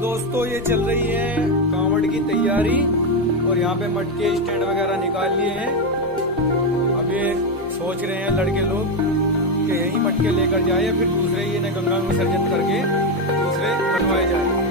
दोस्तों ये चल रही है कांवड़ की तैयारी और यहाँ पे मटके स्टैंड वगैरह निकाल लिए हैं। अब ये सोच रहे हैं लड़के लोग कि यही मटके लेकर जाए या फिर दूसरे ये गंगा में विसर्जन करके दूसरे बनवाए जाए।